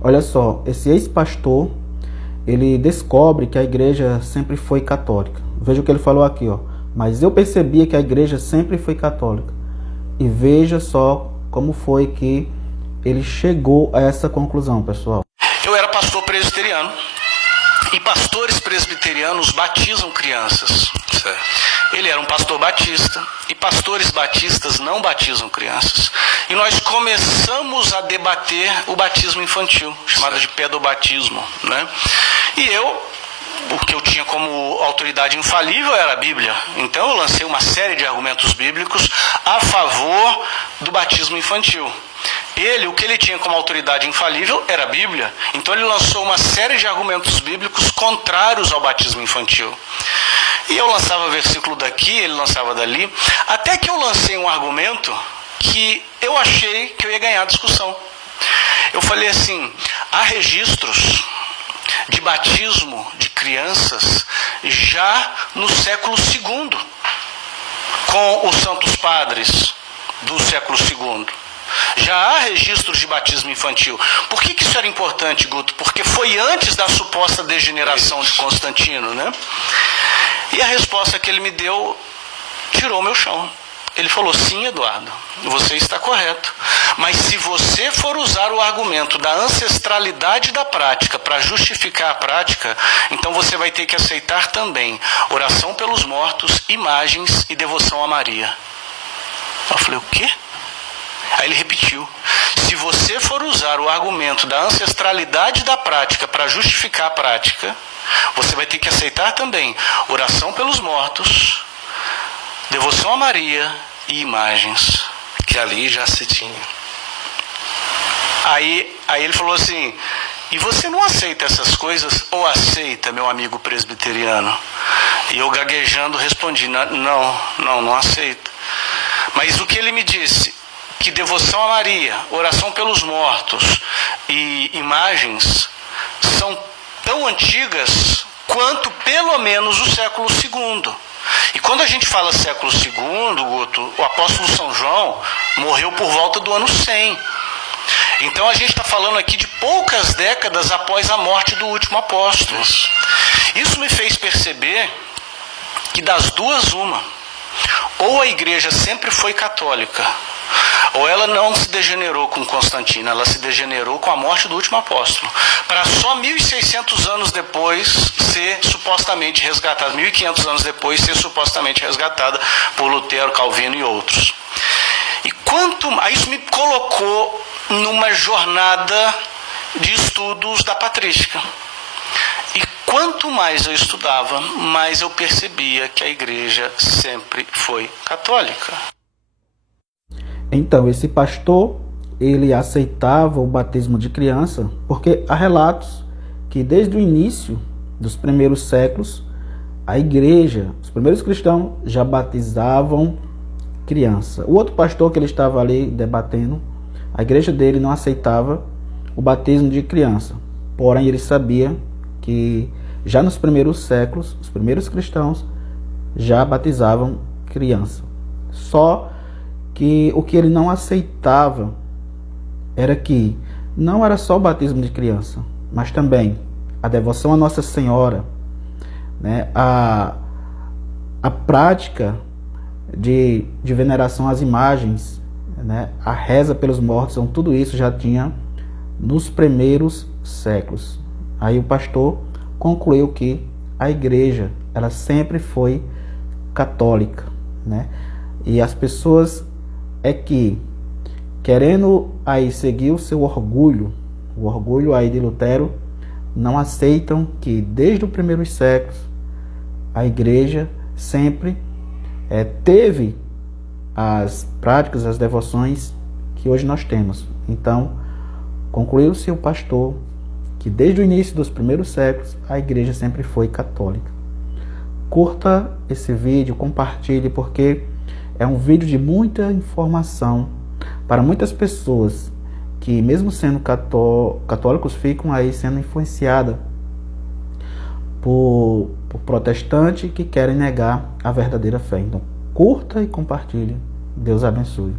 Olha só, esse ex-pastor, ele descobre que a igreja sempre foi católica. Veja o que ele falou aqui, ó. Mas eu percebia que a igreja sempre foi católica. E veja só como foi que ele chegou a essa conclusão, pessoal. Eu era pastor presbiteriano. E pastores presbiterianos batizam crianças. Certo. Ele era um pastor batista. E pastores batistas não batizam crianças. E nós começamos a debater o batismo infantil, chamado de pedobatismo, né? E o que eu tinha como autoridade infalível era a Bíblia. Então eu lancei uma série de argumentos bíblicos a favor do batismo infantil. O que ele tinha como autoridade infalível era a Bíblia. Então ele lançou uma série de argumentos bíblicos contrários ao batismo infantil. E eu lançava versículo daqui, ele lançava dali, até que eu lancei um argumento que eu achei que eu ia ganhar a discussão. Eu falei assim: há registros de batismo de crianças já no século II, com os santos padres do século II. Já há registros de batismo infantil. Por que isso era importante, Guto? Porque foi antes da suposta degeneração de Constantino, né? E a resposta que ele me deu tirou meu chão. Ele falou: sim, Eduardo, você está correto. Mas se você for usar o argumento da ancestralidade da prática para justificar a prática, então você vai ter que aceitar também oração pelos mortos, imagens e devoção a Maria. Eu falei: o quê? Aí ele repetiu: se você for usar o argumento da ancestralidade da prática para justificar a prática, você vai ter que aceitar também oração pelos mortos, devoção a Maria e imagens. Que ali já se tinha. Aí ele falou assim: e você não aceita essas coisas ou aceita, meu amigo presbiteriano? E eu gaguejando respondi: não aceito. Mas o que ele me disse? Que devoção a Maria, oração pelos mortos e imagens são tão antigas quanto pelo menos o século II. E quando a gente fala século II, Guto, o apóstolo São João morreu por volta do ano 100. Então a gente está falando aqui de poucas décadas após a morte do último apóstolo. Isso me fez perceber que das duas uma, ou a igreja sempre foi católica, ou ela não se degenerou com Constantino, ela se degenerou com a morte do último apóstolo, para só 1.600 anos depois ser supostamente resgatada, 1.500 anos depois ser supostamente resgatada por Lutero, Calvino e outros. E isso me colocou numa jornada de estudos da patrística. E quanto mais eu estudava, mais eu percebia que a igreja sempre foi católica. Então, esse pastor, ele aceitava o batismo de criança, porque há relatos que desde o início dos primeiros séculos, a igreja, os primeiros cristãos já batizavam criança. O outro pastor que ele estava ali debatendo, a igreja dele não aceitava o batismo de criança. Porém, ele sabia que já nos primeiros séculos, os primeiros cristãos já batizavam criança. Só que o que ele não aceitava era que não era só o batismo de criança, mas também a devoção a Nossa Senhora, né? a prática de veneração às imagens, né? A reza pelos mortos, então, tudo isso já tinha nos primeiros séculos. Aí o pastor concluiu que a igreja ela sempre foi católica, né? E as pessoas que, querendo aí seguir o seu orgulho, o orgulho aí de Lutero, não aceitam que desde os primeiros séculos a igreja sempre teve as práticas, as devoções que hoje nós temos. Então, concluiu-se o pastor que desde o início dos primeiros séculos a igreja sempre foi católica. Curta esse vídeo, compartilhe, porque é um vídeo de muita informação para muitas pessoas que, mesmo sendo católicos, ficam aí sendo influenciadas por protestantes que querem negar a verdadeira fé. Então, curta e compartilhe. Deus abençoe.